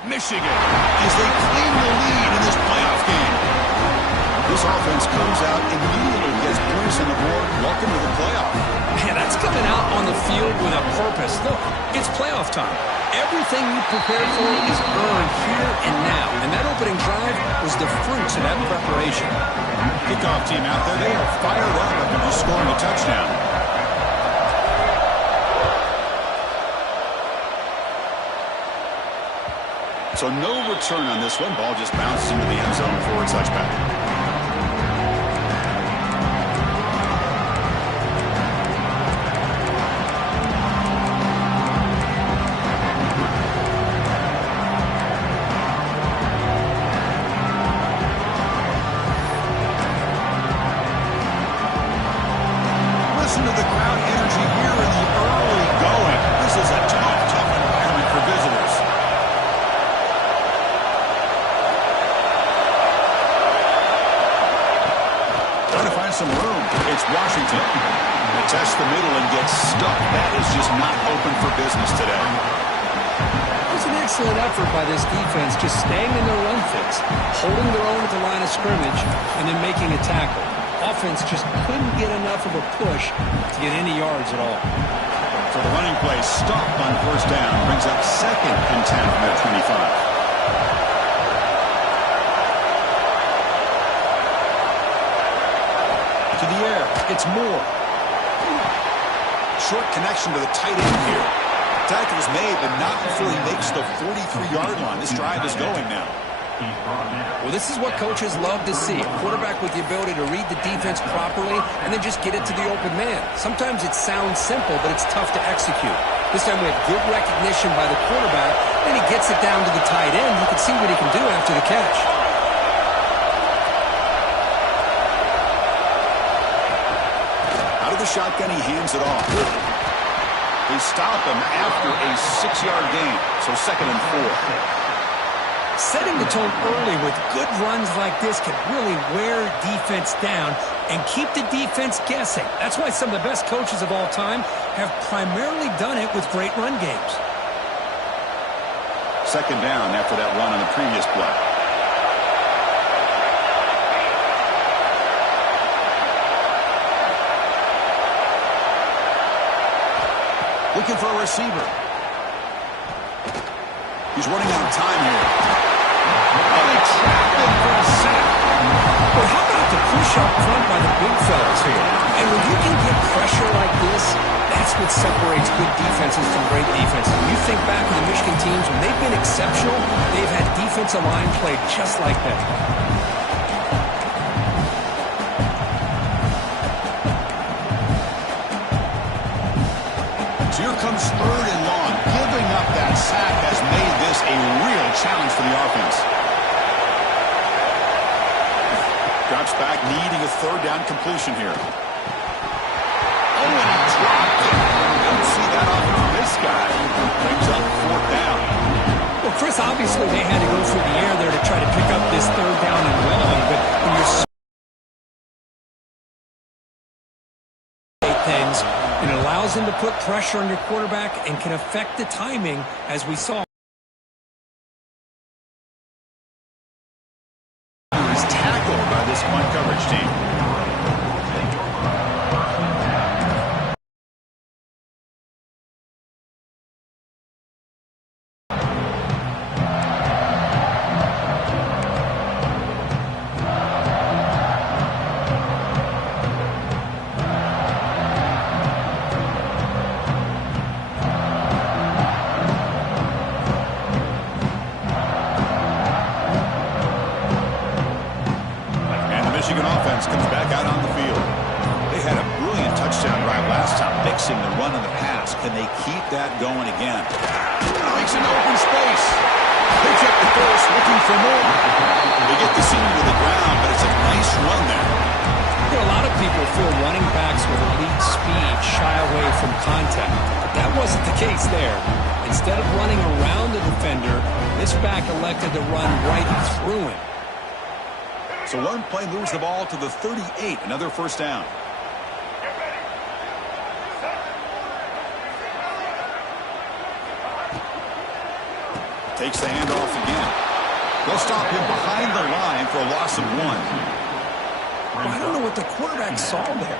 Michigan as they claim the lead in this playoff game. This offense comes out immediately, gets points on the board. Welcome to the playoff. Man, that's coming out on the field with a purpose. Look, it's playoff time. Everything you prepared for is earned here and now. And that opening drive was the fruits of that preparation. Kickoff team out there, they are fired up after just scoring a touchdown. So no return on this one. Ball just bounces into the end zone for a touchback. Listen to the crowd energy here in the early going. This is a tough environment for visitors. Trying to find some room. It's Washington. They test the middle and get stuck. That is just not open for business today. It was an excellent effort by this defense, just staying in their run fits, holding their own at the line of scrimmage, and then making a tackle. Offense just couldn't get enough of a push to get any yards at all. So the running play stopped on first down. Brings up 2nd and 10 from their 25. To the air, it's Moore. Short connection to the tight end here. Tackle is made, but not before he makes the 43-yard line. This drive is going now. Well, this is what coaches love to see. A quarterback with the ability to read the defense properly and then just get it to the open man. Sometimes it sounds simple, but it's tough to execute. This time we have good recognition by the quarterback, and he gets it down to the tight end. You can see what he can do after the catch. Out of the shotgun, he hands it off. They stop him after a 6-yard gain, so 2nd and 4. Setting the tone early with good runs like this can really wear defense down and keep the defense guessing. That's why some of the best coaches of all time have primarily done it with great run games. 2nd down after that run on the previous play. Looking for a receiver. He's running out of time here. Oh, they trap him for a sack. But how about the push up front by the big fellas here? And when you can get pressure like this, that's what separates good defenses from great defenses. You think back to the Michigan teams, when they've been exceptional, they've had defensive line play just like that. So here comes 3rd and long. Giving up that sack has made this a real challenge for the offense. Drops back, needing a 3rd down completion here. Oh, and he dropped it. Don't see that often from this guy. Brings up 4th down. Well, Chris, obviously they had to go through the air there to try to pick up this 3rd down and long, but when you're things, it allows them to put pressure on your quarterback and can affect the timing, as we saw. Is tackled by this punt coverage team. Michigan offense comes back out on the field. They had a brilliant touchdown drive last time, mixing the run and the pass. Can they keep that going again? Breaks into open space. They check the first, looking for more. They get the center to the ground, but it's a nice run there. You know, a lot of people feel running backs with elite speed shy away from contact. But that wasn't the case there. Instead of running around the defender, this back elected to run right through him. So one play moves the ball to the 38, another 1st down. Takes the handoff again. They'll stop him behind the line for a loss of 1. I don't know what the quarterback saw there.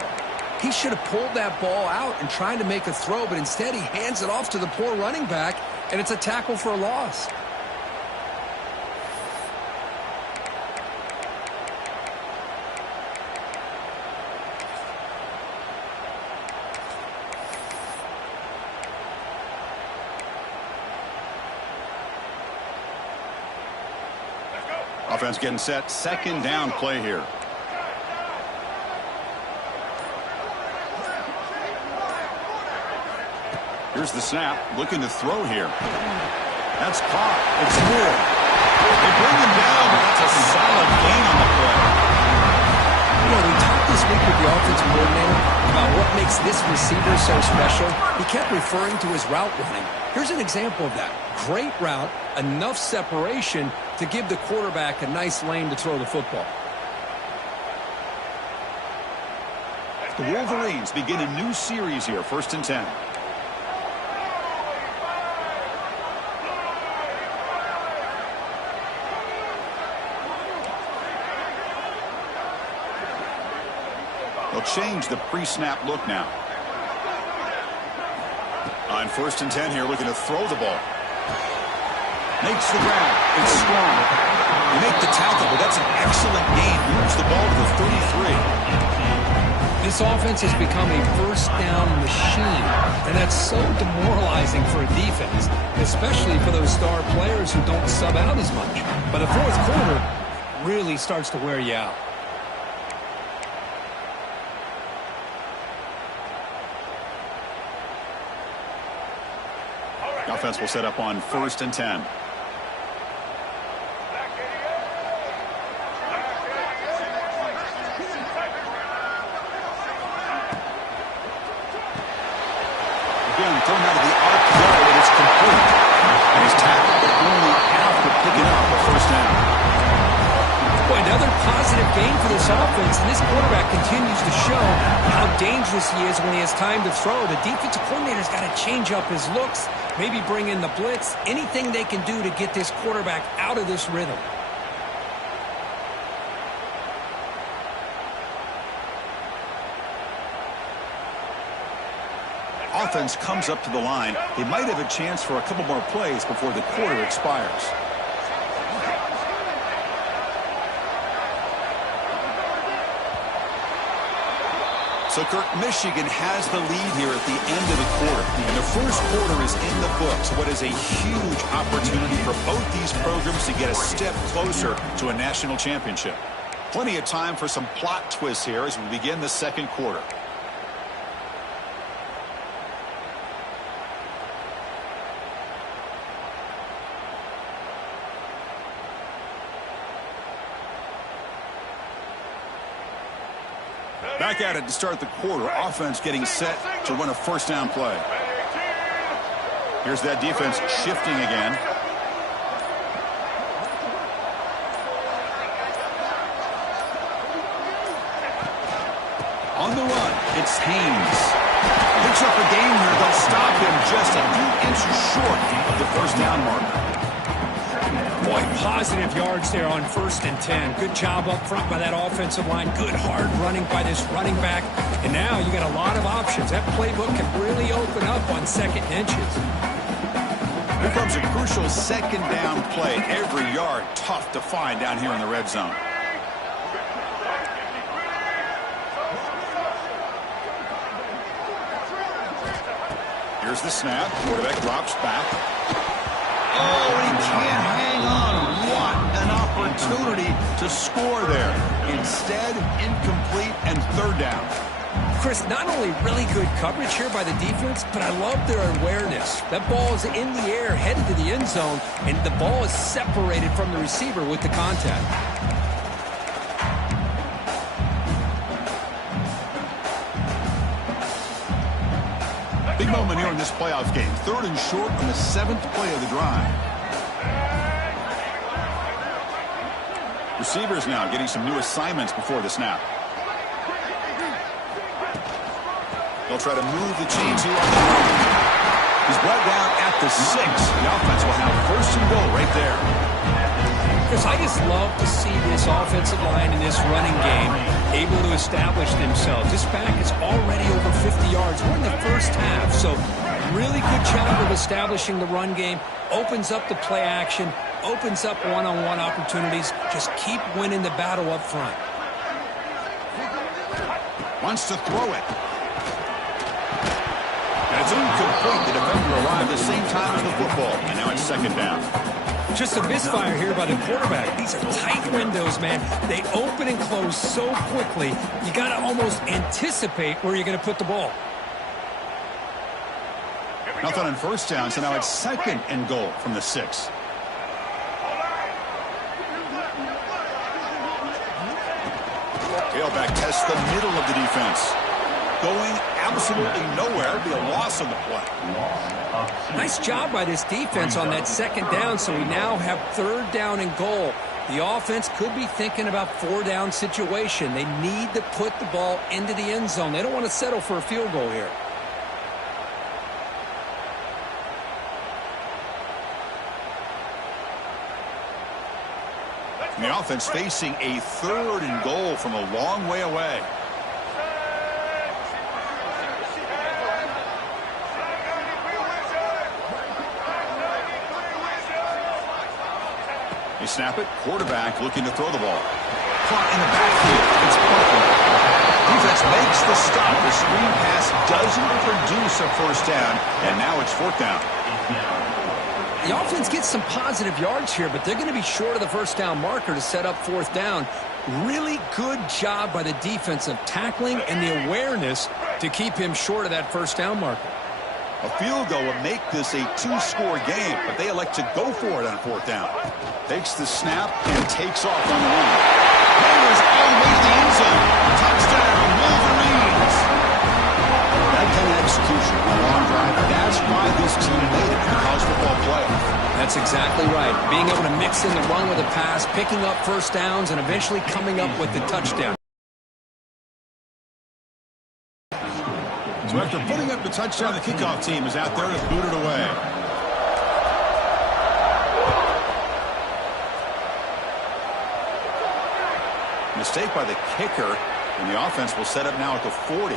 He should have pulled that ball out and tried to make a throw, but instead he hands it off to the poor running back, and it's a tackle for a loss. Offense getting set. Second down play here. Here's the snap. Looking to throw here. That's caught. It's good. They bring him down, but that's a solid gain on the play. You know, we talked this week with the offensive coordinator about what makes this receiver so special. He kept referring to his route running. Here's an example of that. Great route, enough separation to give the quarterback a nice lane to throw the football. The Wolverines begin a new series here, 1st and 10. They'll change the pre-snap look now. On 1st and 10 here, looking to throw the ball. Makes the grab. It's strong. You make the tackle, but that's an excellent gain. Moves the ball to the 33. This offense has become a first down machine, and that's so demoralizing for a defense, especially for those star players who don't sub out as much. But the fourth quarter really starts to wear you out. Offense will set up on 1st and 10. Again, thrown out of the RPO, and it's complete. And he's tackled only after picking up the 1st down. Boy, another positive gain for this offense, and this quarterback continues to show how dangerous he is when he has time to throw. The defensive coordinator's got to change up his looks, maybe bring in the blitz, anything they can do to get this quarterback out of this rhythm. Offense comes up to the line. They might have a chance for a couple more plays before the quarter expires. So, Kirk, Michigan has the lead here at the end of the quarter. And the first quarter is in the books. What is a huge opportunity for both these programs to get a step closer to a national championship. Plenty of time for some plot twists here as we begin the second quarter. Back at it to start the quarter. Offense getting set to run a first down play. Here's that defense shifting again. On the run, it's Haynes. Picks up a gain here. They'll stop him just a few inches short of the first down marker. Boy, positive yards there on 1st and 10. Good job up front by that offensive line. Good hard running by this running back. And now you got a lot of options. That playbook can really open up on 2nd and inches. Here comes a crucial second down play. Every yard tough to find down here in the red zone. Here's the snap. Quarterback drops back. Oh, and he can't hang on. What an opportunity to score there. Instead, incomplete and 3rd down. Chris, not only really good coverage here by the defense, but I love their awareness. That ball is in the air, headed to the end zone, and the ball is separated from the receiver with the contact. Big moment here in this playoff game. 3rd and short on the 7th play of the drive. Receivers now getting some new assignments before the snap. They'll try to move the chains here on the run. He's brought down at the 6. The offense will have first and goal right there. Chris, I just love to see this offensive line in this running game able to establish themselves. This back is already over 50 yards. We're in the first half, so really good job of establishing the run game. Opens up the play action, opens up one-on-one opportunities. Just keep winning the battle up front. Wants to throw it. And it's incomplete. The defender arrived at the same time as the football. And now it's second down. Just a misfire here by the quarterback. These are tight windows, man. They open and close so quickly. You got to almost anticipate where you're going to put the ball. Nothing on first down, so now it's second and goal from the 6. Tailback tests the middle of the defense. Going absolutely nowhere. It'd be a loss on the play. Nice job by this defense on that second down, so we now have third down and goal. The offense could be thinking about 4-down situation. They need to put the ball into the end zone. They don't want to settle for a field goal here. And the offense facing a third and goal from a long way away. They snap it. Quarterback looking to throw the ball. Caught in the backfield. It's broken. Defense makes the stop. The screen pass doesn't produce a first down, and now it's fourth down. The offense gets some positive yards here, but they're going to be short of the first down marker to set up fourth down. Really good job by the defense of tackling and the awareness to keep him short of that first down marker. A field goal would make this a 2-score game, but they elect to go for it on fourth down. Takes the snap and takes off on the run. Raiders all the way to the end zone. Touchdown, Wolverines. That kind of execution on a long drive, that's why this team made it in the college football playoff. That's exactly right. Being able to mix in the run with a pass, picking up first downs, and eventually coming up with the touchdown. So after putting up the touchdown, the kickoff team is out there to boot it away. Mistake by the kicker, and the offense will set up now at the 40.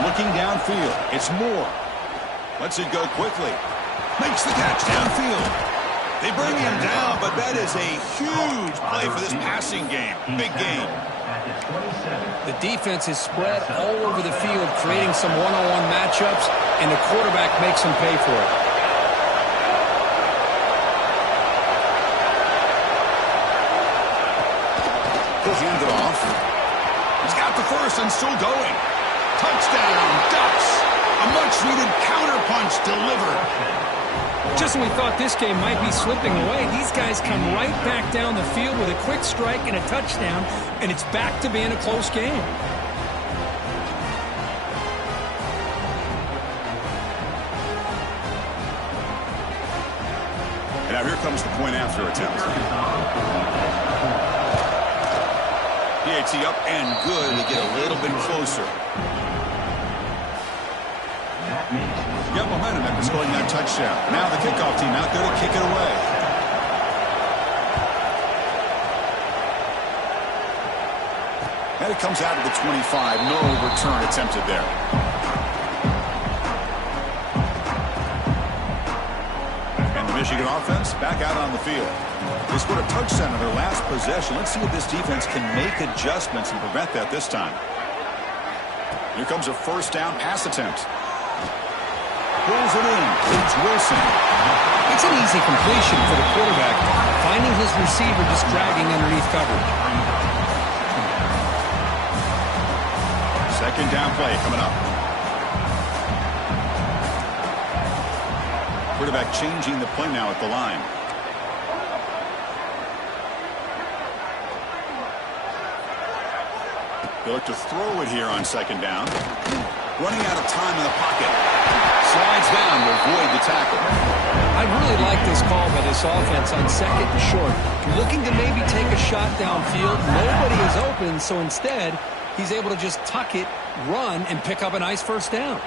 Looking downfield, it's Moore. Lets it go quickly. Makes the catch downfield. They bring him down, but that is a huge play for this passing game. Big game. The defense is spread all over the field, creating some one-on-one matchups, and the quarterback makes them pay for it. He'll hand it off. He's got the first and still going. Touchdown, Ducks. A much-needed counterpunch delivered. Just when we thought this game might be slipping away, these guys come right back down the field with a quick strike and a touchdown, and it's back to being a close game. And now here comes the point-after attempt. PAT up and good. We get a little bit closer. Got momentum after scoring that touchdown. Now the kickoff team out there to kick it away. And it comes out of the 25. No return attempted there. And the Michigan offense back out on the field. They scored a touchdown in their last possession. Let's see if this defense can make adjustments and prevent that this time. Here comes a first down pass attempt. Pulls it in. It's Wilson. It's an easy completion for the quarterback, finding his receiver just dragging underneath coverage. Second down play coming up. Quarterback changing the play now at the line. They look to throw it here on second down. Running out of time in the pocket. Slides down to avoid the tackle. I really like this call by this offense on second and short. Looking to maybe take a shot downfield. Nobody is open, so instead, he's able to just tuck it, run, and pick up a nice first down.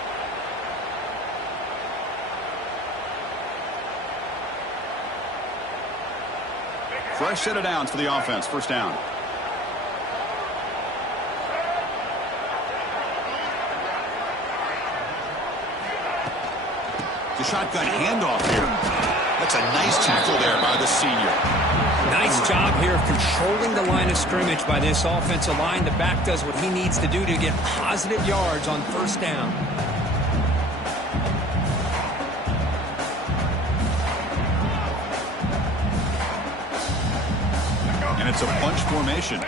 Fresh set of downs for the offense. First down. The shotgun handoff here. That's a nice tackle there by the senior. Nice job here of controlling the line of scrimmage by this offensive line. The back does what he needs to do to get positive yards on first down. And it's a bunch formation. And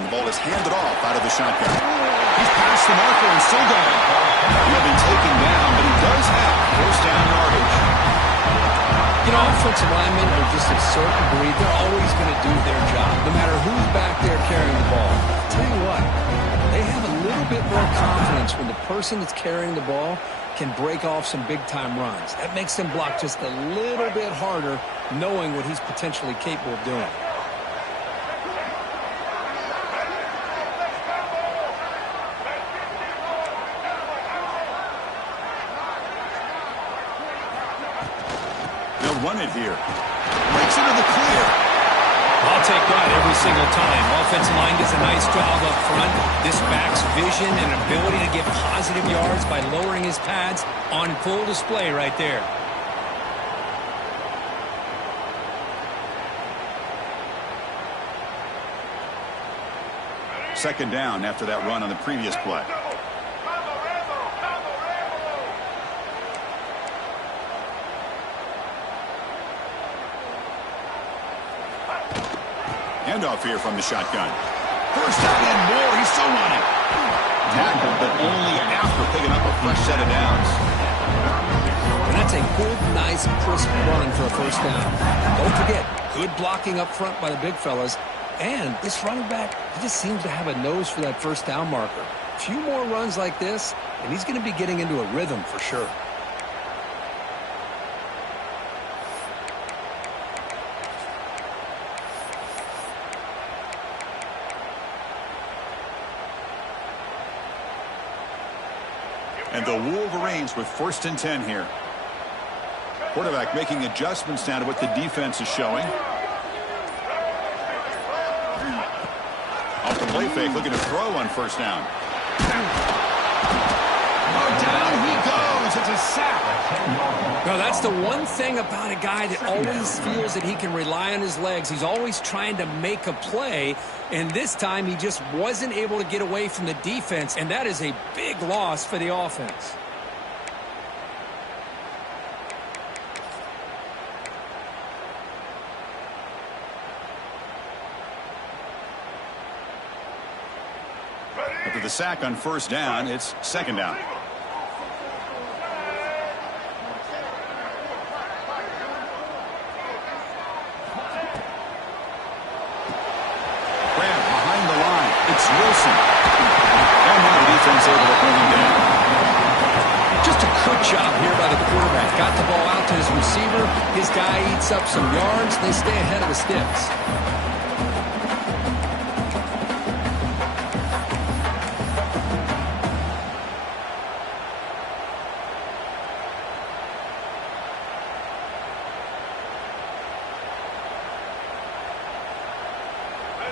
the ball is handed off out of the shotgun. He's past the marker and still going. He'll be taken down, but he does have first down yardage. You know, offensive linemen are just a certain breed. They're always going to do their job, no matter who's back there carrying the ball. I'll tell you what, they have a little bit more confidence when the person that's carrying the ball can break off some big-time runs. That makes them block just a little bit harder, knowing what he's potentially capable of doing. Run it here. Breaks into the clear. I'll take that every single time. Offensive line does a nice job up front. This back's vision and ability to get positive yards by lowering his pads on full display right there. Second down after that run on the previous play. Handoff here from the shotgun. First down and more. He's still running. Tackled, but only after picking up a fresh set of downs. And that's a good, nice, crisp run for a first down. Don't forget, good blocking up front by the big fellas. And this running back, he just seems to have a nose for that first down marker. A few more runs like this, and he's going to be getting into a rhythm for sure. And the Wolverines with first and 10 here. Quarterback making adjustments now to what the defense is showing. Off the play fake, looking to throw on first down. Oh, down he goes. It's a sack. No, that's the one thing about a guy that always feels that he can rely on his legs. He's always trying to make a play, and this time he just wasn't able to get away from the defense, and that is a big loss for the offense. After the sack on first down, it's second down. Wilson. And now the defense able to bring him down. Just a good job here by the quarterback. Got the ball out to his receiver. His guy eats up some yards. They stay ahead of the sticks.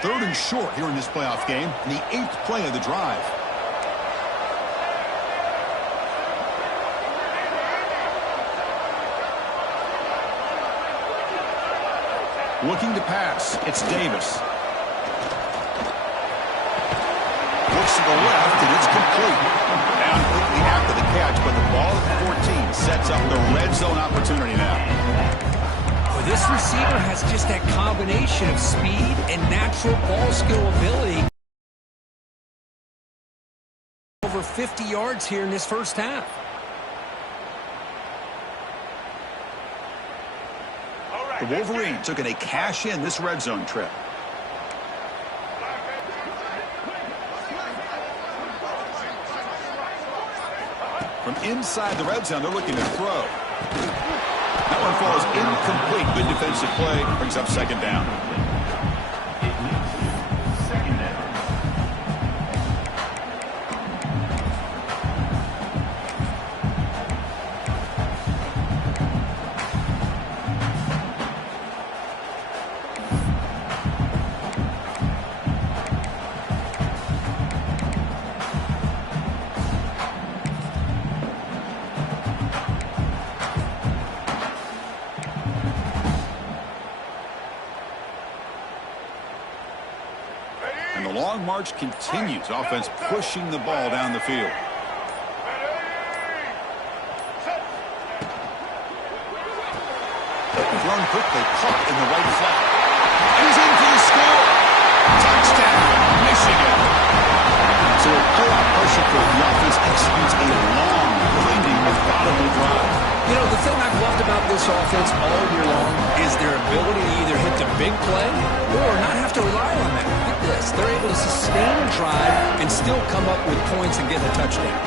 Third and short here in this playoff game, in the 8th play of the drive. Looking to pass, it's Davis. Looks to the left, and it's complete. Down quickly after the catch, but the ball at 14 sets up the red zone opportunity now. This receiver has just that combination of speed and natural ball skill ability. Over 50 yards here in this first half. The Wolverines took a cash in this red zone trip. From inside the red zone, they're looking to throw. That one falls incomplete. Good defensive play. Brings up second down. And the long march continues. Offense pushing the ball down the field. Thrown quickly, caught in the right flat. And he's in for the score. Touchdown, Michigan. So a pull-out pressure curve. The offense executes a long, grinding, methodical drive. You know, the thing I've loved about this offense all year long is their ability to either hit the big play or not have to rely on that. Look at this. They're able to sustain a drive and still come up with points and get a touchdown.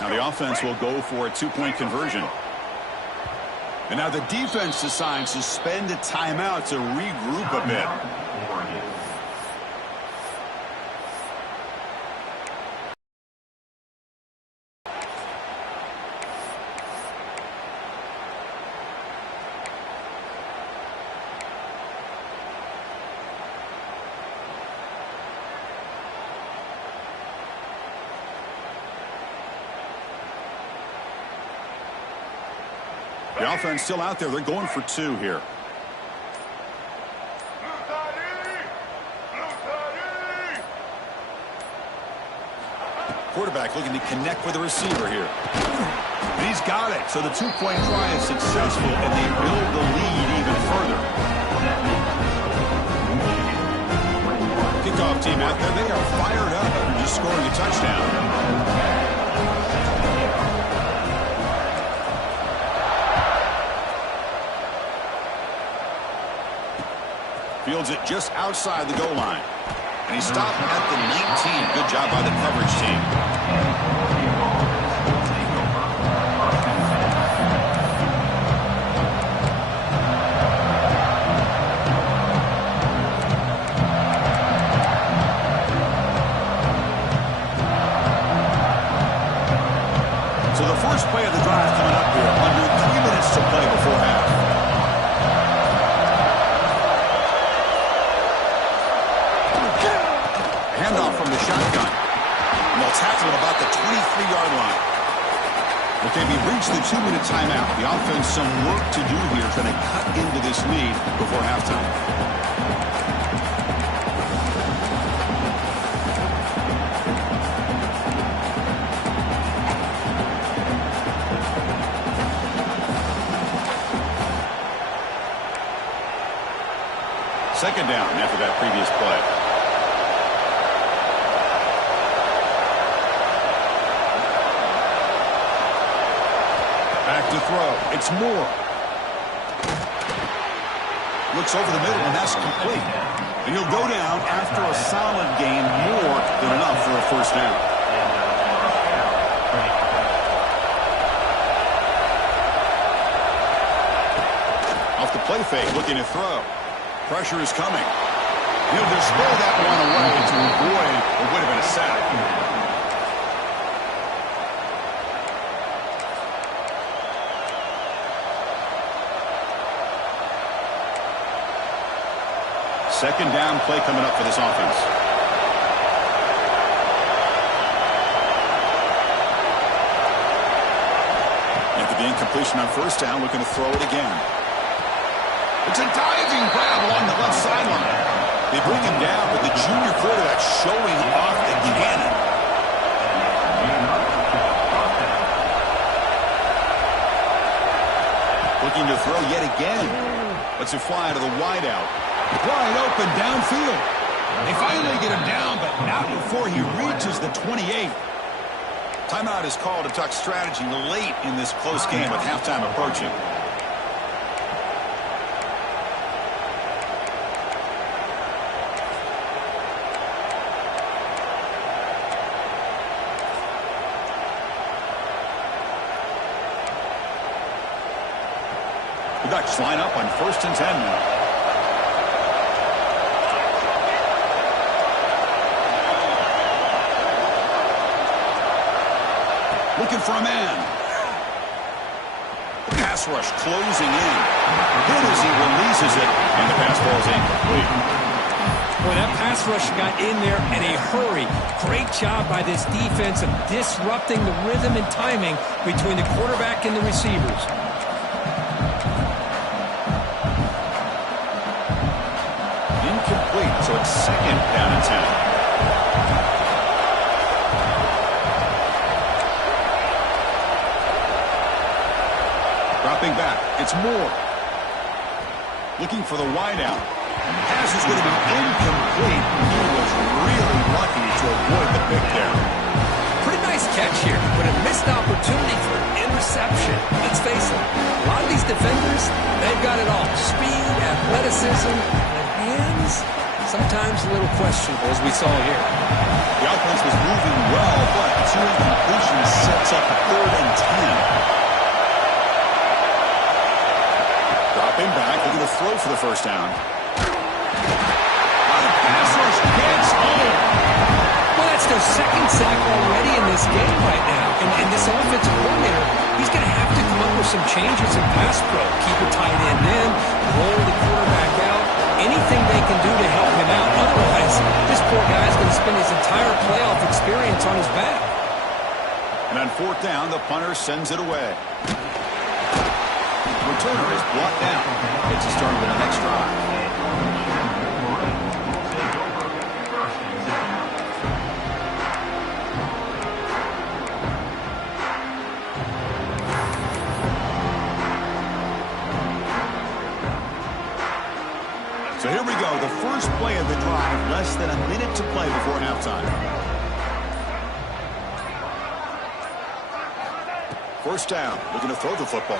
Now the offense will go for a two-point conversion. And now the defense decides to spend a timeout to regroup a bit. The offense still out there. They're going for two here. Quarterback looking to connect with the receiver here. And he's got it. So the two-point try is successful, and they build the lead even further. Kickoff team out there. They are fired up after just scoring a touchdown. Fields it just outside the goal line. And he stopped at the 19. Good job by the coverage team. So the first play of the drive coming up here. Under 3 minutes to play before half. Handoff from the shotgun. And they'll tackle him about the 23-yard line. Okay, we've reached the 2-minute timeout. The offense some work to do here, trying to cut into this lead before halftime. Second down after that previous play. Back to throw. It's Moore. Looks over the middle, and that's complete. And he'll go down after a solid gain, more than enough for a first down. Off the play fake, looking to throw. Pressure is coming. He'll just throw that one away to avoid what would have been a sack. Second down play coming up for this offense. After the incompletion on first down, looking to throw it again. It's a diving grab along the left sideline. They bring him down, but the junior quarterback showing off the cannon. looking to throw yet again. Lets it fly to the wideout. Wide open downfield. They finally get him down, but not before he reaches the 28. Timeout is called to talk strategy late in this close game with halftime approaching. The Ducks line up on 1st and 10 now. Looking for a man. The pass rush closing in. Hit as he releases it, and the pass falls incomplete. Boy, that pass rush got in there in a hurry. Great job by this defense of disrupting the rhythm and timing between the quarterback and the receivers. Incomplete, so it's 2nd down and 10. Dropping back, it's Moore. Looking for the wideout. Pass is going to be incomplete. He was really lucky to avoid the pick there. Pretty nice catch here, but a missed opportunity for an interception. Let's face it, a lot of these defenders, they've got it all. Speed, athleticism, and hands, sometimes a little questionable, as we saw here. The offense was moving well, but 2 incompletions sets up a 3rd and 10. Dropping back, looking to throw for the 1st down. Pass rush gets home. Well, that's their 2nd sack already in this game right now. And this offensive coordinator, he's going to have to come up with some changes in pass pro. Keep a tight end in, roll the quarterback out, anything they can do to help him out. Otherwise, this poor guy's going to spend his entire playoff experience on his back. And on 4th down, the punter sends it away. Returner is brought down. Gets a start with the next drive. So here we go. The first play of the drive. Less than a minute to play before halftime. 1st down. Looking to throw the football.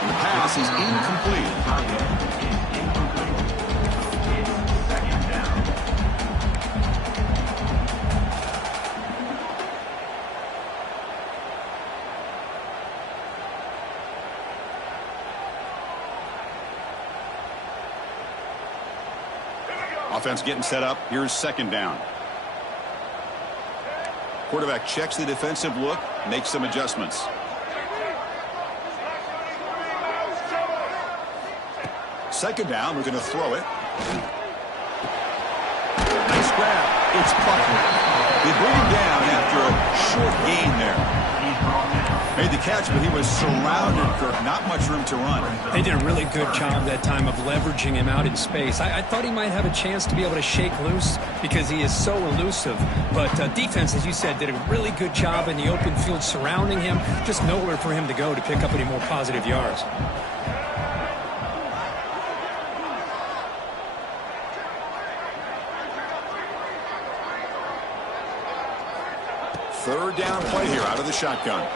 And the pass is incomplete. Offense getting set up. Here's 2nd down. Quarterback checks the defensive look, makes some adjustments. Second down, we're going to throw it. Nice grab. It's Butler. They bring him down after a short gain there. Made the catch, but he was surrounded, Kirk. Not much room to run. They did a really good job that time of leveraging him out in space. I thought he might have a chance to be able to shake loose because he is so elusive. But defense, as you said, did a really good job in the open field surrounding him. Just nowhere for him to go to pick up any more positive yards. 3rd down play here out of the shotgun.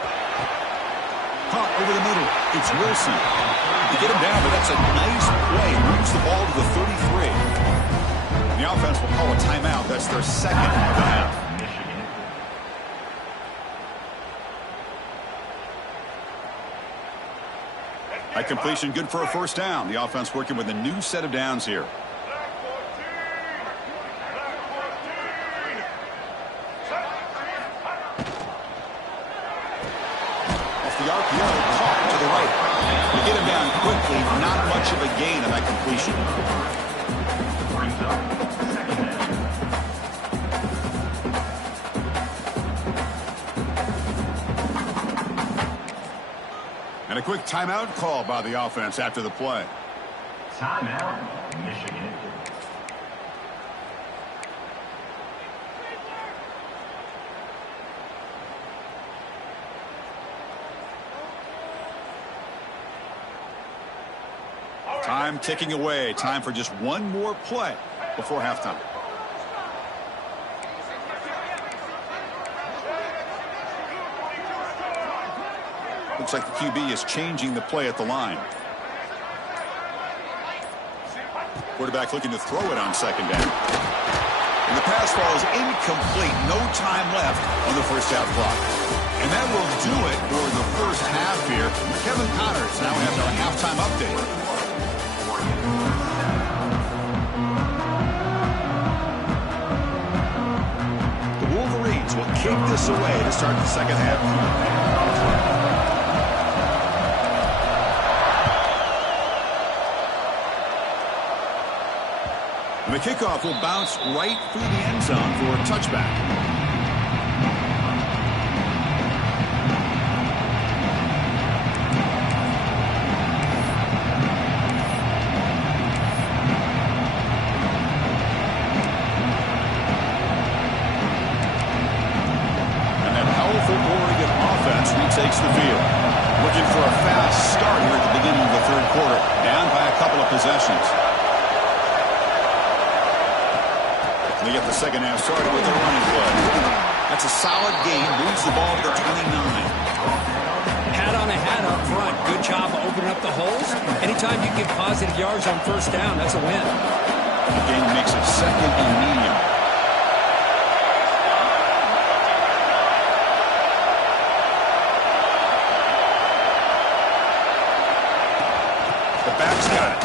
Pump over the middle. It's Wilson. They get him down, but that's a nice play. Moves the ball to the 33. And the offense will call a timeout. That's their 2nd of the half. That completion good for a 1st down. The offense working with a new set of downs here. The RPO caught to the right. They get him down quickly. Not much of a gain on that completion. And a quick timeout call by the offense after the play. Timeout, Michigan. Time ticking away. Time for just one more play before halftime. Looks like the QB is changing the play at the line. Quarterback looking to throw it on second down. And the pass falls incomplete. No time left on the first half clock. And that will do it for the first half here. Kevin Connors now has our halftime update. The Wolverines will kick this away to start the second half. The kickoff will bounce right through the end zone for a touchback. And that powerful Oregon offense retakes the field. Looking for a fast start here at the beginning of the third quarter. Down by a couple of possessions. They get the second half started with their running play. That's a solid gain. Moves the ball to 29. Hat on a hat up front. Good job of opening up the holes. Anytime you get positive yards on first down, that's a win. The game makes it second and medium. The back's got it.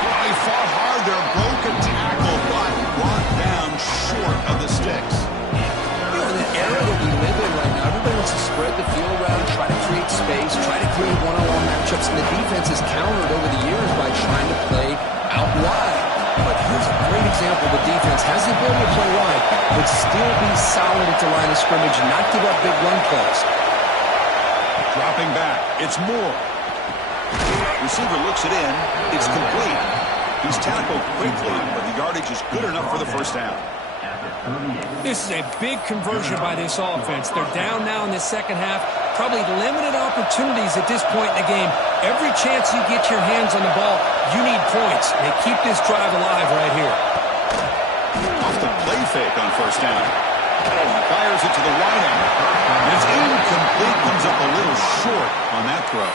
Oh, he fought hard there. Broke a tackle, but brought down short of the sticks. You know, in the era that we live in right now, everybody wants to spread the field around, try to create space, try to create one-on-one matchups, and the defense has countered over the years by trying to play out wide. But here's a great example. The defense has the ability to play wide, but still be solid at the line of scrimmage, not give up big run plays. Dropping back. It's Moore. Receiver looks it in. It's complete. He's tackled quickly, but the yardage is good enough for the first down. This is a big conversion by this offense. They're down now in the second half. Probably limited opportunities at this point in the game. Every chance you get your hands on the ball, you need points. They keep this drive alive right here. Off the play fake on first down. Fires it to the right end. And it's incomplete. Comes up a little short on that throw.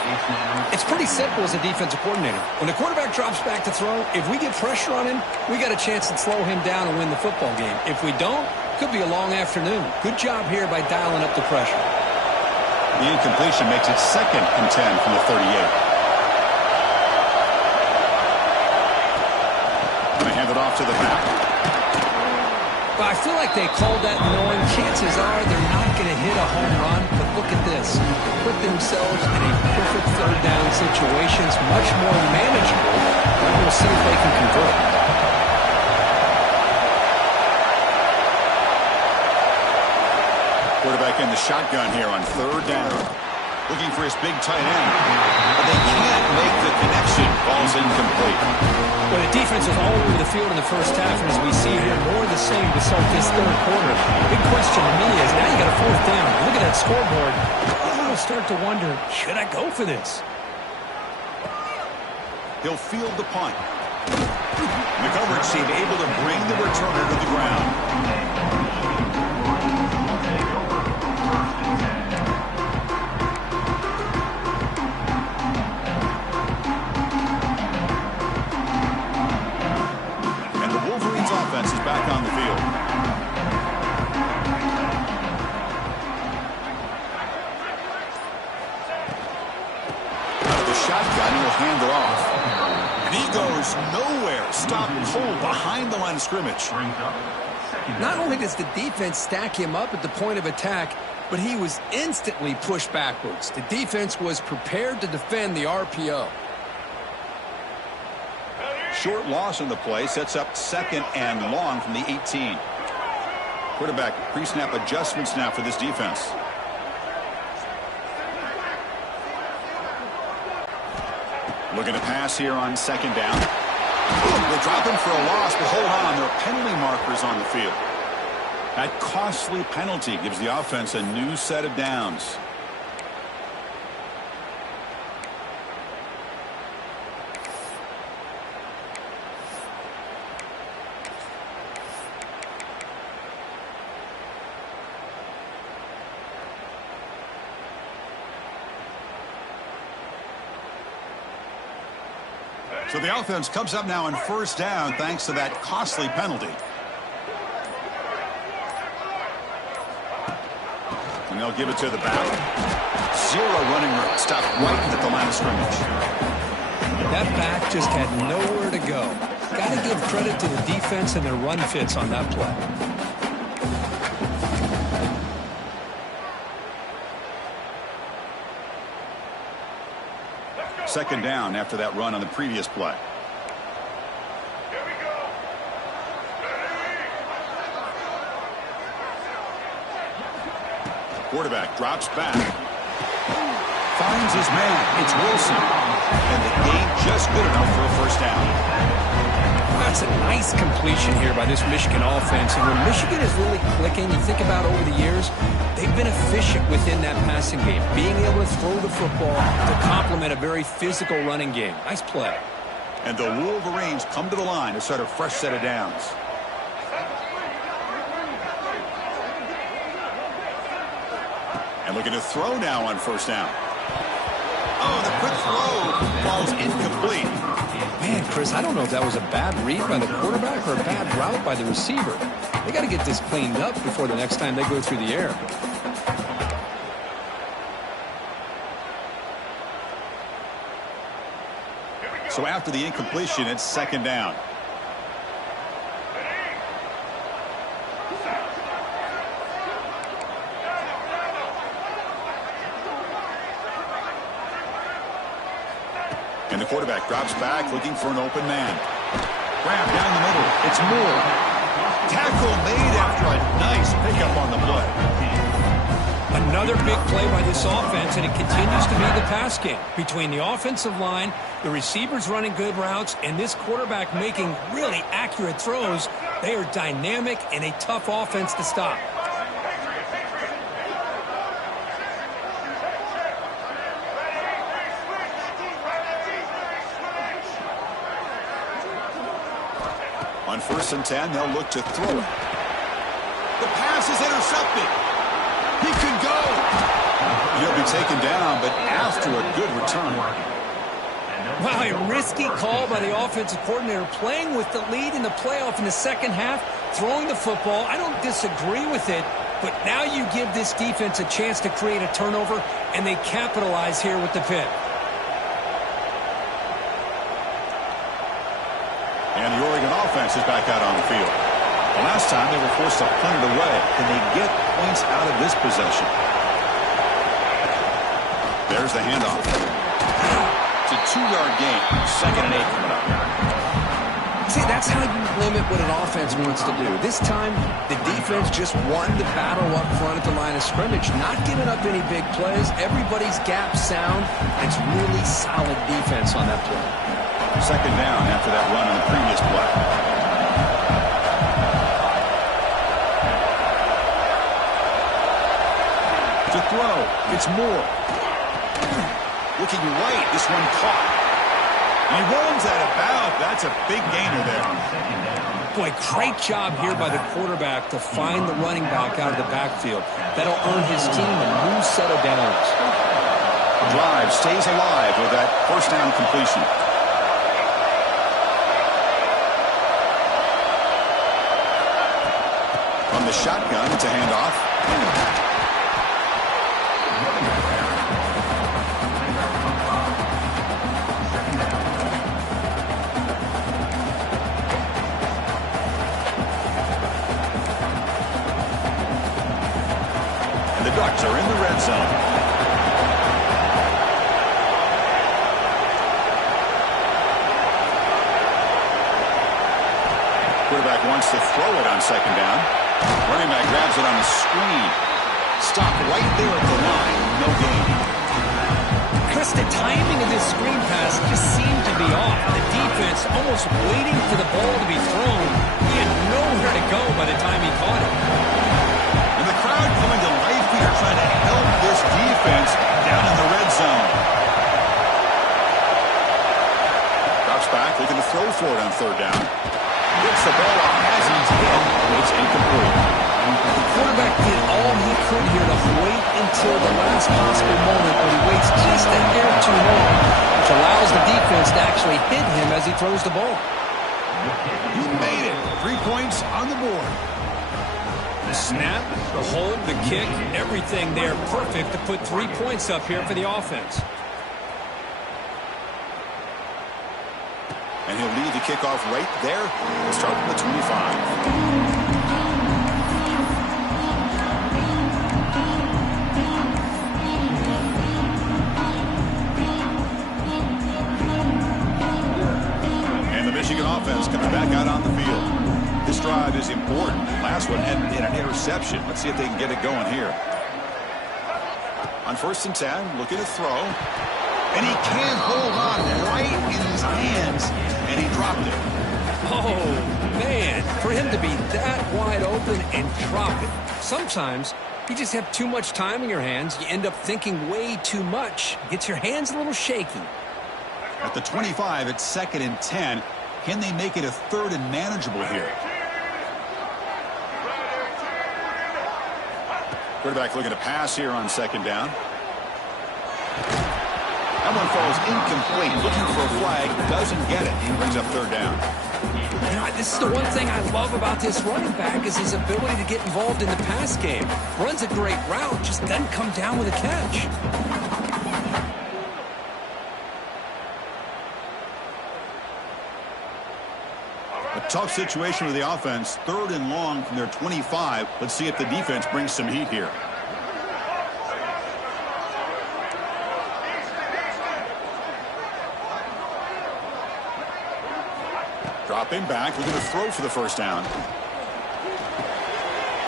It's pretty simple as a defensive coordinator. When the quarterback drops back to throw, if we get pressure on him, we got a chance to slow him down and win the football game. If we don't, could be a long afternoon. Good job here by dialing up the pressure. The incompletion makes it second and 10 from the 38. Going to hand it off to the back. Well, I feel like they called that knowing chances are they're not going to hit a home run, but look at this. Put themselves in a perfect third down situation. It's much more manageable. We'll see if they can convert. Quarterback in the shotgun here on third down. Looking for his big tight end. But they can't make the connection. Ball's incomplete. Well, the defense was all over the field in the first half, and as we see here, more of the same to start this third quarter. Big question to me is, now you got a fourth down. Look at that scoreboard. I'll start to wonder, should I go for this? He'll field the punt. The coverage team able to bring the returner to the ground. Offense is back on the field. Out of the shotgun, he'll hand it off. And he goes nowhere. Stop cold behind the line of scrimmage. Not only does the defense stack him up at the point of attack, but he was instantly pushed backwards. The defense was prepared to defend the RPO. Short loss on the play sets up second and long from the 18. Quarterback pre-snap adjustments now for this defense. Looking to pass here on second down. They drop him for a loss, but hold on. There are penalty markers on the field. That costly penalty gives the offense a new set of downs. So the offense comes up now on first down thanks to that costly penalty. And they'll give it to the back. Zero running room. Stopped right at the line of scrimmage. That back just had nowhere to go. Got to give credit to the defense and their run fits on that play. Second down after that run on the previous play. Quarterback drops back. Finds his man. It's Wilson. And the gain just good enough for a first down. That's a nice completion here by this Michigan offense. And when Michigan is really clicking, you think about over the years, they've been efficient within that passing game, being able to throw the football to complement a very physical running game. Nice play. And the Wolverines come to the line to start a fresh set of downs. And looking to throw now on first down. Oh, the quick throw falls incomplete. Man, Chris, I don't know if that was a bad read by the quarterback or a bad route by the receiver. They got to get this cleaned up before the next time they go through the air. So after the incompletion, it's second down. And the quarterback drops back, looking for an open man. Grab down the middle. It's Moore. Tackle made after a nice pickup on the play. Another big play by this offense, and it continues to be the pass game. Between the offensive line, the receivers running good routes, and this quarterback making really accurate throws, they are dynamic and a tough offense to stop. On 1st and 10, they'll look to throw it. The pass is intercepted. He can go. He'll be taken down, but after a good return. Wow, a risky call by the offensive coordinator, playing with the lead in the playoff in the second half, throwing the football. I don't disagree with it, but now you give this defense a chance to create a turnover, and they capitalize here with the pick. And the Oregon offense is back out on the field. The last time they were forced to punt it away. Can they get points out of this possession? There's the handoff. It's a 2-yard gain. 2nd and 8 coming up. See, that's how you limit what an offense wants to do. This time, the defense just won the battle up front at the line of scrimmage, not giving up any big plays. Everybody's gap sound. It's really solid defense on that play. Second down after that run on the previous play. To throw, it's Moore. Looking right, this one caught. And he runs out of bounds. That's a big gainer there. Boy, great job here by the quarterback to find the running back out of the backfield. That'll earn his team a new set of downs. The drive stays alive with that first down completion. From the shotgun, it's a handoff. And the Ducks are in the red zone. Quarterback wants to throw it on second down. Running back grabs it on the screen. Stopped right there at the line. No gain. Chris, the timing of this screen pass just seemed to be off. The defense almost waiting for the ball to be thrown. He had nowhere to go by the time he caught it. And the crowd coming to life here, trying to help this defense down in the red zone. Drops back, looking to throw for it on third down. Gets the ball off as he's hit, but it's incomplete. The quarterback did all he prudent here to wait until the last possible moment, but he waits just a hair too long, which allows the defense to actually hit him as he throws the ball. He made it. 3 points on the board. The snap, the hold, the kick, everything there perfect to put 3 points up here for the offense. And he'll lead the kickoff right there. We'll start with the 25. Michigan offense coming back out on the field. This drive is important. Last one ended in an interception. Let's see if they can get it going here. On 1st and 10, looking to throw. And he can't hold on right in his hands. And he dropped it. Oh, man. For him to be that wide open and drop it. Sometimes you just have too much time in your hands. You end up thinking way too much. Gets your hands a little shaky. At the 25, it's 2nd and 10. Can they make it a 3rd and manageable here? Quarterback looking to pass here on 2nd down. That one falls incomplete. Looking for a flag. Doesn't get it. He brings up 3rd down. You know, this is the one thing I love about this running back is his ability to get involved in the pass game. Runs a great route, just doesn't come down with a catch. A tough situation with the offense. 3rd and long from their 25. Let's see if the defense brings some heat here. Dropping back, looking to throw for the 1st down.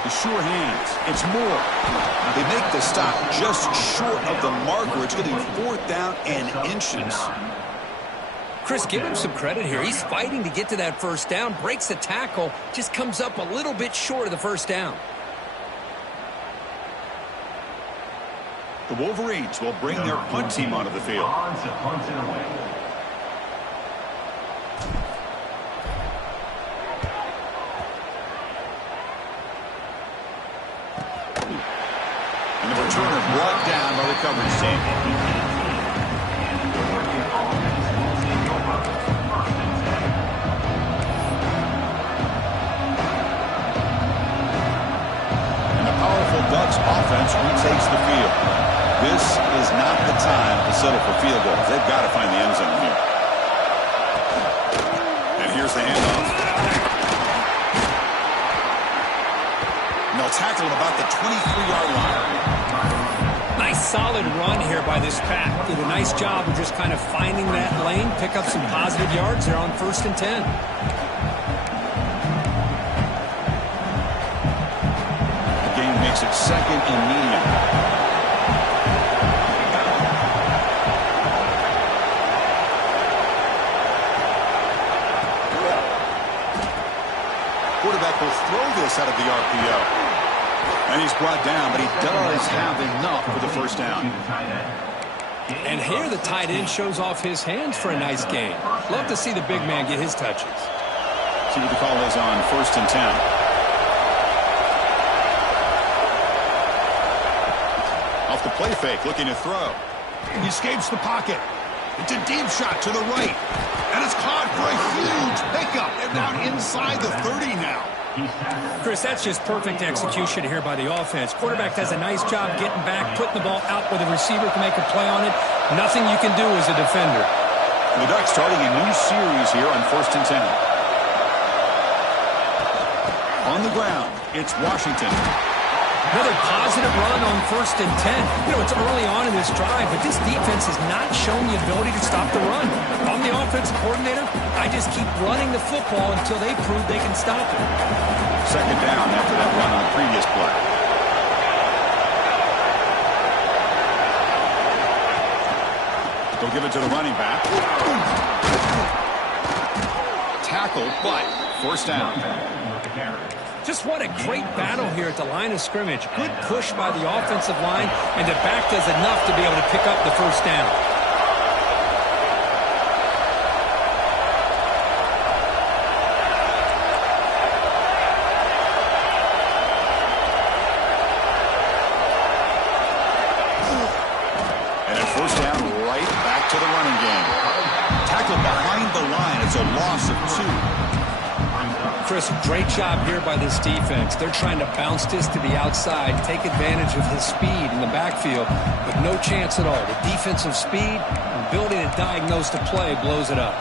The sure hands. It's more. They make the stop just short of the marker. It's going to be 4th down and inches. Chris, give him some credit here. He's fighting to get to that 1st down, breaks the tackle, just comes up a little bit short of the 1st down. The Wolverines will bring their punt team onto the field. And the returner brought down by the coverage team. Ducks offense retakes the field. This is not the time to settle for field goals. They've got to find the end zone here. And here's the handoff. And they'll tackle him about the 23-yard line. Nice solid run here by this pack. Did a nice job of just kind of finding that lane, pick up some positive yards there on 1st and 10. Makes it 2nd and medium. Quarterback will throw this out of the RPO. And he's brought down, but he does have enough for the 1st down. And here the tight end shows off his hands for a nice gain. Love to see the big man get his touches. See what the call is on 1st and 10. Off the play fake, looking to throw. He escapes the pocket. It's a deep shot to the right. And it's caught for a huge pickup. They're down inside the 30 now. Chris, that's just perfect execution here by the offense. Quarterback does a nice job getting back, putting the ball out where the receiver can make a play on it. Nothing you can do as a defender. And the Ducks starting a new series here on 1st and 10. On the ground, it's Washington. Another positive run on 1st and 10. You know, it's early on in this drive, but this defense has not shown the ability to stop the run. I'm the offensive coordinator. I just keep running the football until they prove they can stop it. 2nd down after that run on the previous play. They'll give it to the running back. Tackle, but 1st down. Just what a great battle here at the line of scrimmage. Good push by the offensive line, and the back does enough to be able to pick up the 1st down. loss of 2. Chris, great job here by this defense. They're trying to bounce this to the outside, take advantage of his speed in the backfield, but no chance at all. The defensive speed, ability to diagnose the play, blows it up.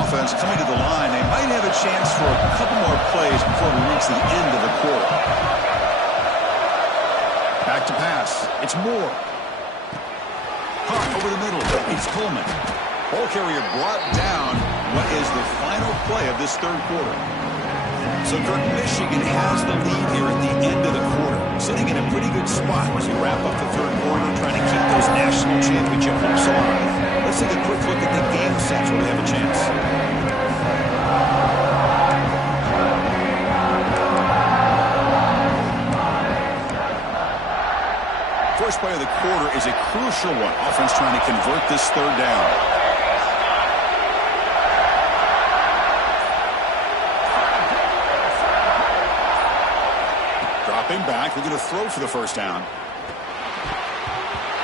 Offense coming to the line. They might have a chance for a couple more plays before we reach the end of the quarter. Back to pass. It's Moore. Caught over the middle. It's Coleman. Ball carrier brought down. What is the final play of this third quarter? So Michigan has the lead here at the end of the quarter, sitting in a pretty good spot as we wrap up the third quarter, trying to keep those national championship hopes alive. Let's take a quick look at the game sets where we have a chance. First play of the quarter is a crucial one. Offense trying to convert this third down. Back. We're going to throw for the first down.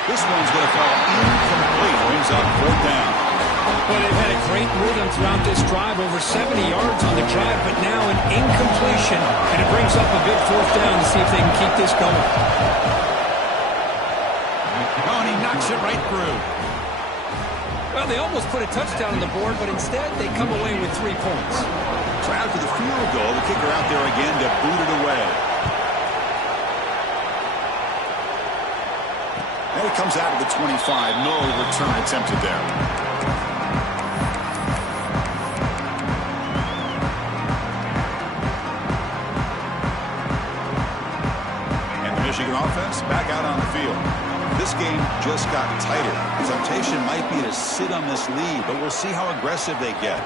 This one's going to fall incomplete. Brings up fourth down. Well, they've had a great rhythm throughout this drive. Over 70 yards on the drive, but now an incompletion. And it brings up a big fourth down to see if they can keep this going. Oh, and he knocks it right through. Well, they almost put a touchdown on the board, but instead they come away with 3 points. So after the field goal, the kicker out there again to boot it away. And it comes out of the 25. No return attempted there. And the Michigan offense back out on the field. This game just got tighter. The temptation might be to sit on this lead, but we'll see how aggressive they get.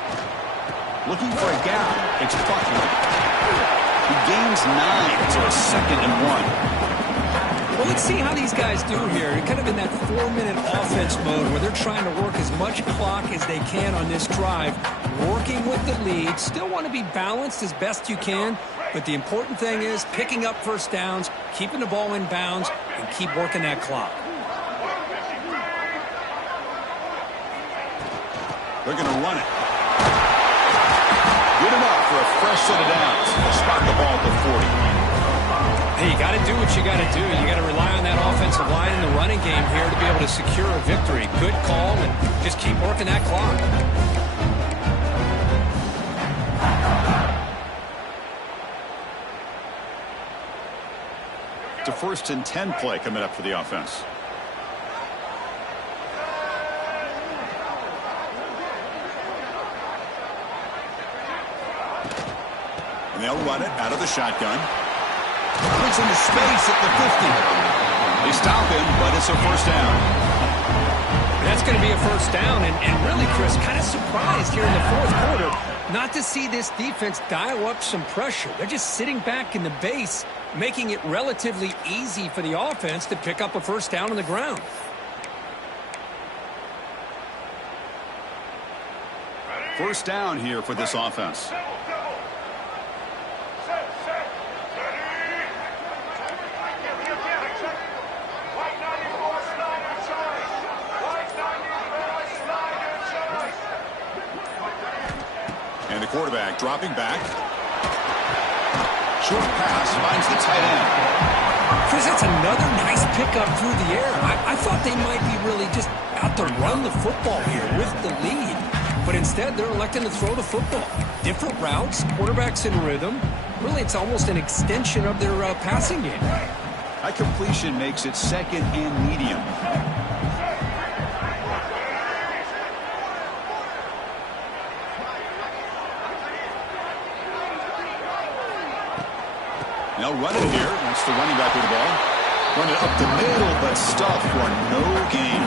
Looking for a gap. It's Buckner. He gains 9, so a 2nd and 1. Well, let's see how these guys do here. They're kind of in that 4-minute offense mode where they're trying to work as much clock as they can on this drive, working with the lead. Still want to be balanced as best you can, but the important thing is picking up first downs, keeping the ball in bounds, and keep working that clock. They're going to run it. Good enough for a fresh set of downs. They'll spot the ball at the 40. Hey, you got to do what you got to do. You got to rely on that offensive line in the running game here to be able to secure a victory. Good call, and just keep working that clock. It's a 1st and 10 play coming up for the offense. And they'll run it out of the shotgun. Gets into space at the 50. They stop him, but it's a first down. That's going to be a first down, and really, Chris, kind of surprised here in the fourth quarter not to see this defense dial up some pressure. They're just sitting back in the base, making it relatively easy for the offense to pick up a first down on the ground. First down here for this offense. And the quarterback dropping back. Short pass finds the tight end. Chris, that's another nice pickup through the air. I thought they might be really just out to run the football here with the lead. But instead, they're electing to throw the football. Different routes, quarterbacks in rhythm. Really, it's almost an extension of their passing game. That completion makes it 2nd and medium. Now run it here. That's the running back with the ball. Run it up the middle, but stuff for no gain.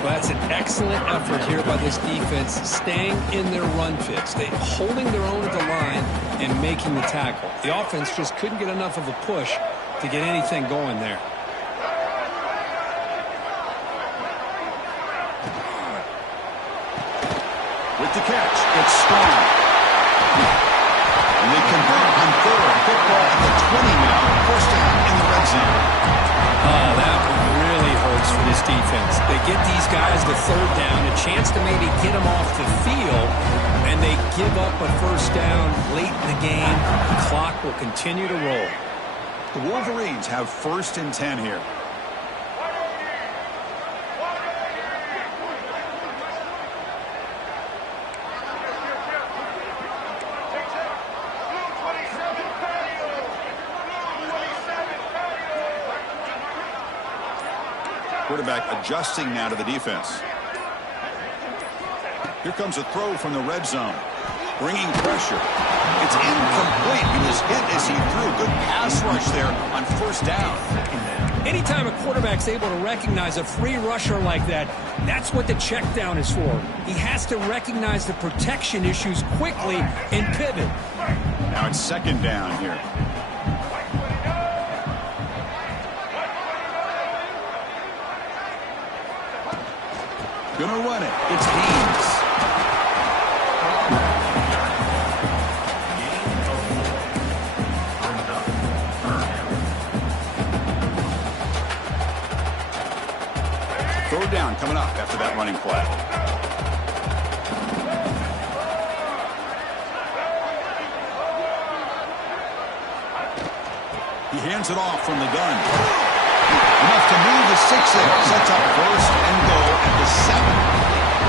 Well, that's an excellent effort here by this defense, staying in their run fits. They holding their own at the line and making the tackle. The offense just couldn't get enough of a push to get anything going there. With the catch, it's strong. And they convert on 3rd. Football at the 20 now. First down in the red zone. Oh, that would really hurt mistakes for this defense. They get these guys to third down, a chance to maybe get them off the field, and they give up a first down late in the game. The clock will continue to roll. The Wolverines have 1st and 10 here. Quarterback adjusting now to the defense. Here comes a throw from the red zone. Bringing pressure. It's incomplete. He was hit as he threw. Good pass rush there on 1st down. Anytime a quarterback's able to recognize a free rusher like that, that's what the check down is for. He has to recognize the protection issues quickly and pivot. Now it's 2nd down here. Gonna run it. It's Haynes. Third down coming up after that running play. He hands it off from the gun. Enough to move the 6 there. Sets up 1st and goal at the 7.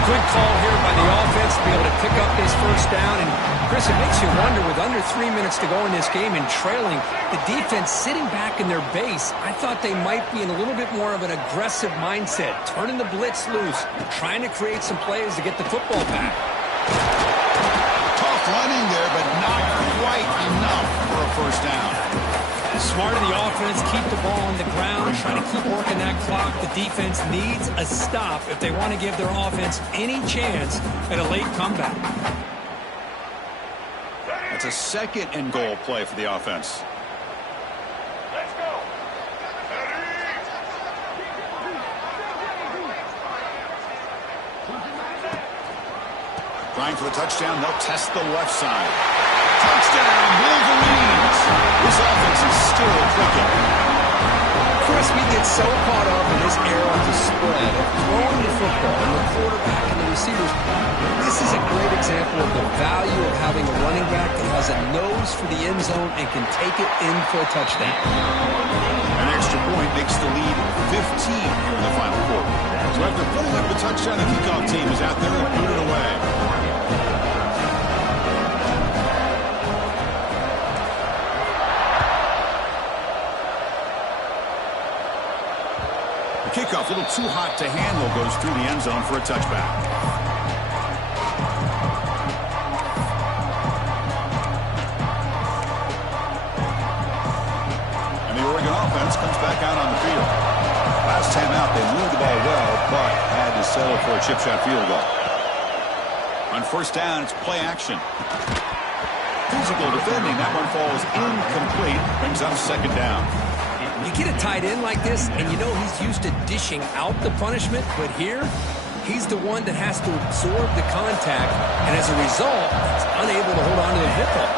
Good call here by the offense to be able to pick up this first down. And, Chris, it makes you wonder, with under 3 minutes to go in this game and trailing, the defense sitting back in their base, I thought they might be in a little bit more of an aggressive mindset, turning the blitz loose, trying to create some plays to get the football back. Tough running there, but not quite enough for a first down. Smart of the offense, keep the ball on the ground, try to keep working that clock. The defense needs a stop if they want to give their offense any chance at a late comeback. That's a 2nd and goal play for the offense. Let's go. Trying for the touchdown. They'll test the left side. Touchdown, Wolverines. This offense is still clicking. Chris, we get so caught up in this era of the spread, of throwing the football, and the quarterback and the receivers. This is a great example of the value of having a running back that has a nose for the end zone and can take it in for a touchdown. An extra point makes the lead 15 here in the final quarter. So after putting up the touchdown, the kickoff team is out there and put it away. Kickoff, a little too hot to handle, goes through the end zone for a touchback. And the Oregon offense comes back out on the field. Last time out, they moved the ball well, but had to settle for a chip shot field goal. On 1st down, it's play action. Physical defending. That one falls incomplete. Brings up 2nd down. You get a tight end like this, and you know he's used to dishing out the punishment, but here, he's the one that has to absorb the contact, and as a result, he's unable to hold on to the football.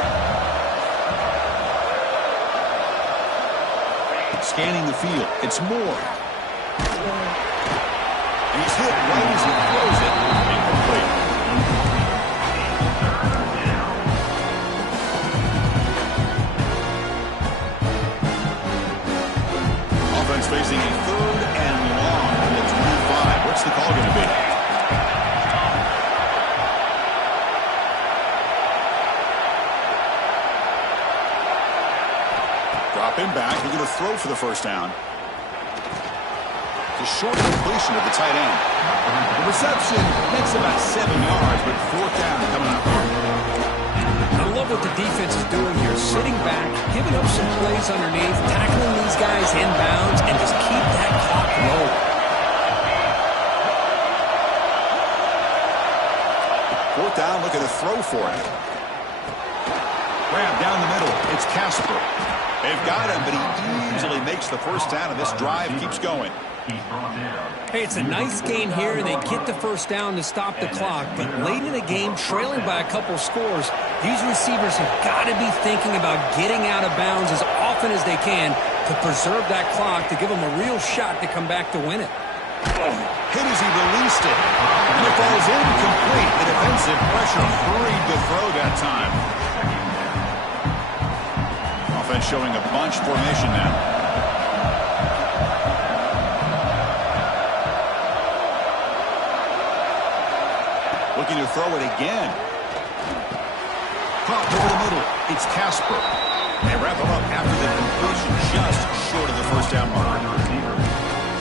Scanning the field. It's Moore. And he's hit right as he throws it. Incomplete. Offense facing a 3rd and long from the 25. What's the call going to be? Drop him back. He's going to throw for the first down. It's a short completion of the tight end. The reception makes about 7 yards, but 4th down coming up here. I love what the defense is doing here, sitting back, giving up some plays underneath, tackling these guys inbounds, and just keep that clock rolling. 4th down, looking to throw for it. Grab down the middle. It's Casper. They've got him, but he easily makes the first down, and this drive keeps going. Hey, it's a nice gain here, and they get the first down to stop the clock. But late in the game, trailing by a couple scores, these receivers have got to be thinking about getting out of bounds as often as they can to preserve that clock, to give them a real shot to come back to win it. Hit as he released it. And it falls incomplete. The defensive pressure hurried the throw that time. Offense showing a bunch formation now. Looking to throw it again. Popped over the middle. It's Casper. They wrap him up after the completion, just short of the first down mark.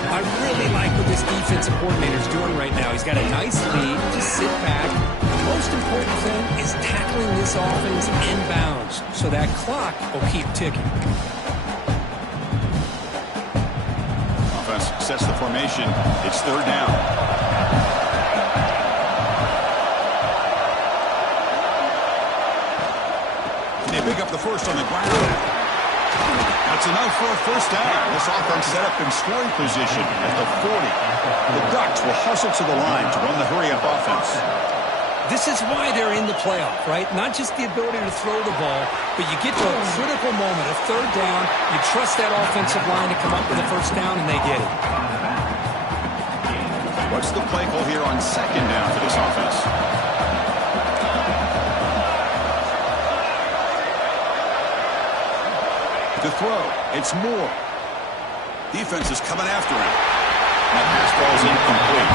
I really like what this defensive coordinator is doing right now. He's got a nice lead. Just sit back. The most important thing is tackling this offense inbounds so that clock will keep ticking. Offense sets the formation. It's third down. They pick up the first on the ground. That's enough for a first down. This offense set up in scoring position at the 40. The Ducks will hustle to the line to run the hurry-up offense. This is why they're in the playoff, right? Not just the ability to throw the ball, but you get to a critical moment, a third down, you trust that offensive line to come up with a first down, and they get it. What's the play call here on second down for this offense? To throw, it's Moore. Defense is coming after him. That pass ball is incomplete.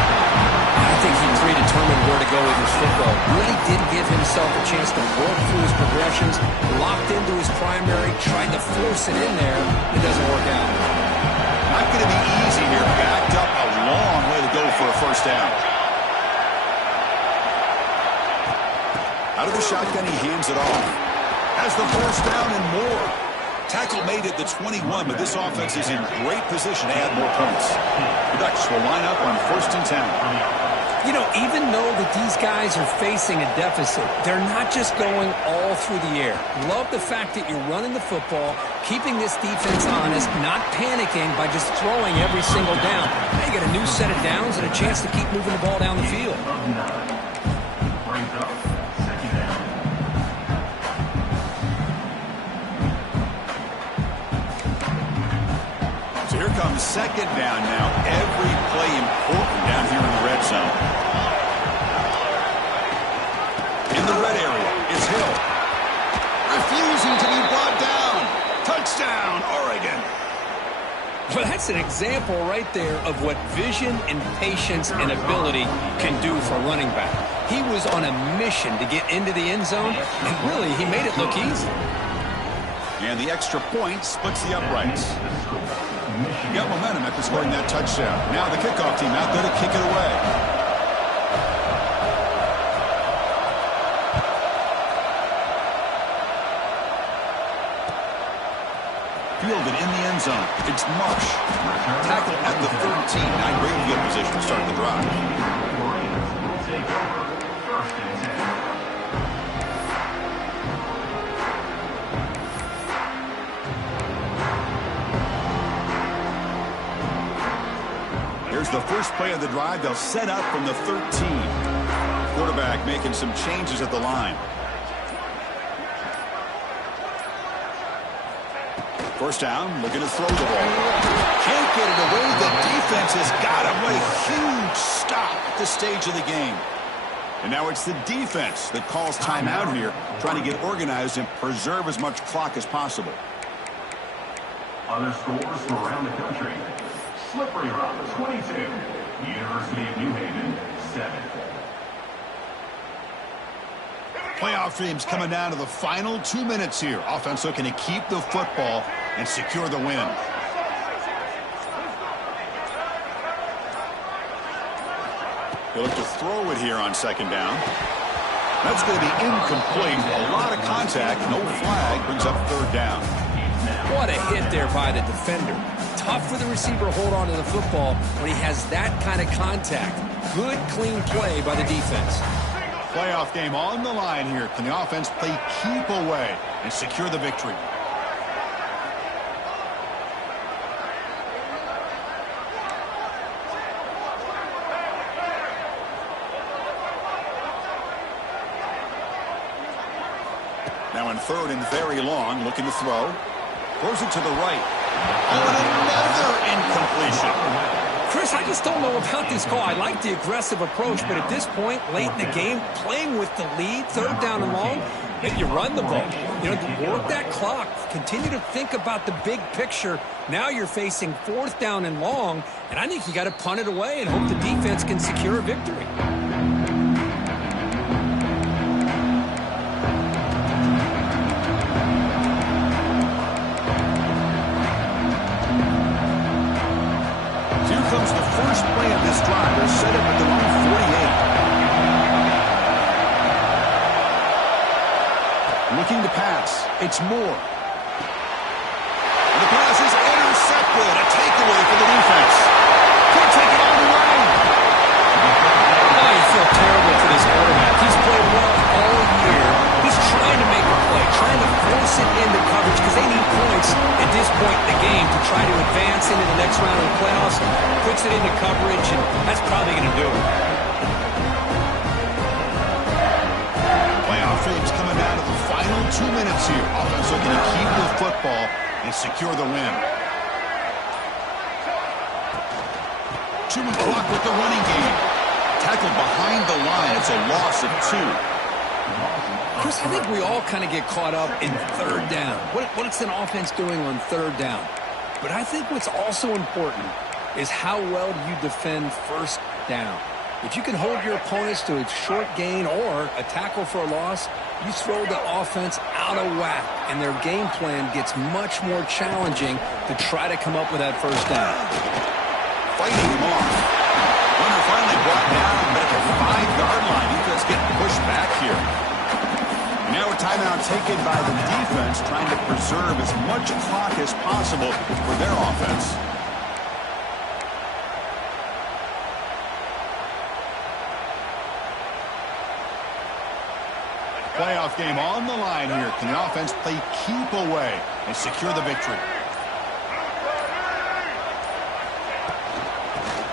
I think he predetermined where to go with his football. Really didn't give himself a chance to work through his progressions. Locked into his primary, tried to force it in there. It doesn't work out. Not going to be easy here. Backed up a long way to go for a first down. Out of the shotgun, he hands it off. Has the first down and more. Tackle made at the 21, but this offense is in great position to add more points. The Ducks will line up on 1st and 10. You know, even though that these guys are facing a deficit, they're not just going all through the air. Love the fact that you're running the football, keeping this defense honest, not panicking by just throwing every single down. Now you get a new set of downs and a chance to keep moving the ball down the field. Here comes second down now. Every play important down here in the red zone. In the red area, it's Hill. Refusing to be brought down. Touchdown, Oregon. Well, that's an example right there of what vision and patience and ability can do for a running back. He was on a mission to get into the end zone, and really, he made it look easy. And the extra point splits the uprights. He got momentum after scoring that touchdown. Now the kickoff team out there to kick it away. Fielded in the end zone. It's Marsh. Tackle at the 13. Not great field position to start the drive. Here's the first play of the drive. They'll set up from the 13. Quarterback making some changes at the line. First down, looking to throw the ball. Can't get it away. The defense has got him. What a huge stop at this stage of the game. And now it's the defense that calls timeout here, trying to get organized and preserve as much clock as possible. Other scores from around the country. Slippery Rock, 22. University of New Haven, 7. Playoff dreams coming down to the final 2 minutes here. Offense looking to keep the football and secure the win. They look to throw it here on second down. That's going to be incomplete. A lot of contact. No flag. Brings up third down. What a hit there by the defender. Tough for the receiver to hold on to the football when he has that kind of contact. Good, clean play by the defense. Playoff game on the line here. Can the offense play keep away and secure the victory? Now in third and very long, looking to throw. Throws it to the right. Oh, and another incompletion. Chris, I just don't know about this call. I like the aggressive approach, but at this point, late in the game, playing with the lead, third down and long, maybe you run the ball. You know, work that clock. Continue to think about the big picture. Now you're facing fourth down and long, and I think you got to punt it away and hope the defense can secure a victory. Comes the first play of this drive. They're set up at their own 48. Looking to pass. It's Moore. And the pass is intercepted. A takeaway for the defense. Could take it all the way. Oh, you feel terrible for this quarterback. He's played well all year. He's trying to make a play, trying to force it into coverage because they need points at this point in the game to try to advance into the next round of the playoffs. Puts it into coverage, and that's probably going to do it. Playoff games coming down to the final 2 minutes here. Offense looking to keep the football and secure the win. 2-minute clock with the running game. Tackled behind the line. It's a loss of 2. Chris, I think we all kind of get caught up in third down. What's an offense doing on third down? But I think what's also important is how well do you defend first down. If you can hold your opponents to a short gain or a tackle for a loss, you throw the offense out of whack, and their game plan gets much more challenging to try to come up with that first down. Fighting him off. Runner finally brought down back at 5-yard line. Defense getting pushed back here. Now a timeout taken by the defense, trying to preserve as much clock as possible for their offense. Playoff game on the line here. Can the offense play keep away and secure the victory?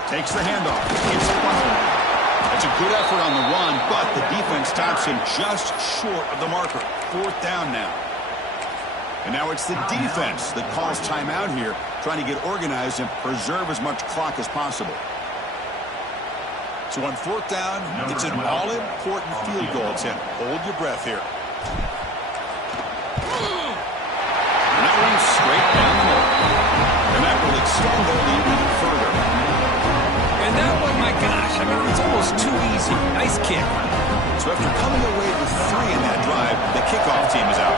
Takes the handoff. It's Plumlee. It's a good effort on the run, but the defense stops him just short of the marker. Fourth down now. And now it's the defense that calls timeout here, trying to get organized and preserve as much clock as possible. So on fourth down, it's an all-important field goal attempt. Hold your breath here. And that one's straight down the middle. And that will extend their lead even further. And that one, my gosh, I mean, it's almost too easy. Nice kick. So after coming away with 3 in that drive, the kickoff team is out.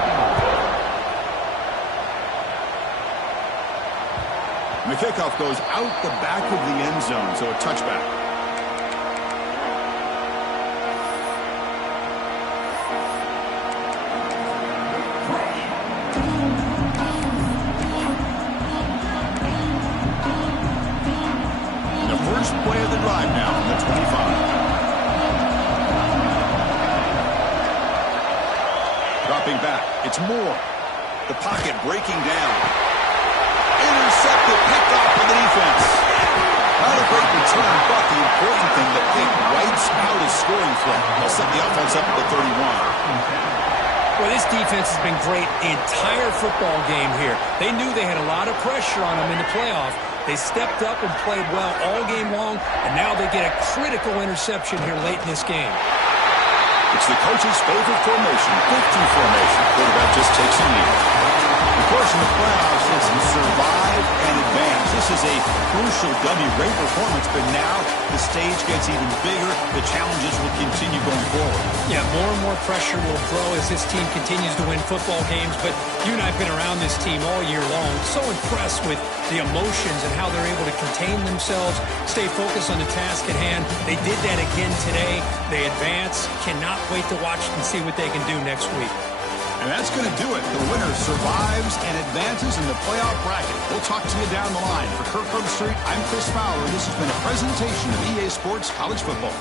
And the kickoff goes out the back of the end zone, so a touchback. First play of the drive now from the 25. Dropping back. It's Moore. The pocket breaking down. Intercepted. Picked off for the defense. Not a great return, but the important thing, the pick wipes out his scoring threat. They'll set the offense up at the 31. Well, this defense has been great the entire football game here. They knew they had a lot of pressure on them in the playoff. They stepped up and played well all game long, and now they get a critical interception here late in this game. It's the coach's favorite formation, 50 formation. Quarterback just takes a knee. Of course, in the playoffs, it's survive and advance. This is a crucial W. Great performance, but now the stage gets even bigger. The challenges will continue going forward. Yeah, more and more pressure will grow as this team continues to win football games, but you and I have been around this team all year long. So impressed with the emotions and how they're able to contain themselves, stay focused on the task at hand. They did that again today. They advance. Cannot wait to watch and see what they can do next week. And that's going to do it. The winner survives and advances in the playoff bracket. We'll talk to you down the line. For Kirk Street, I'm Chris Fowler. This has been a presentation of EA Sports College Football.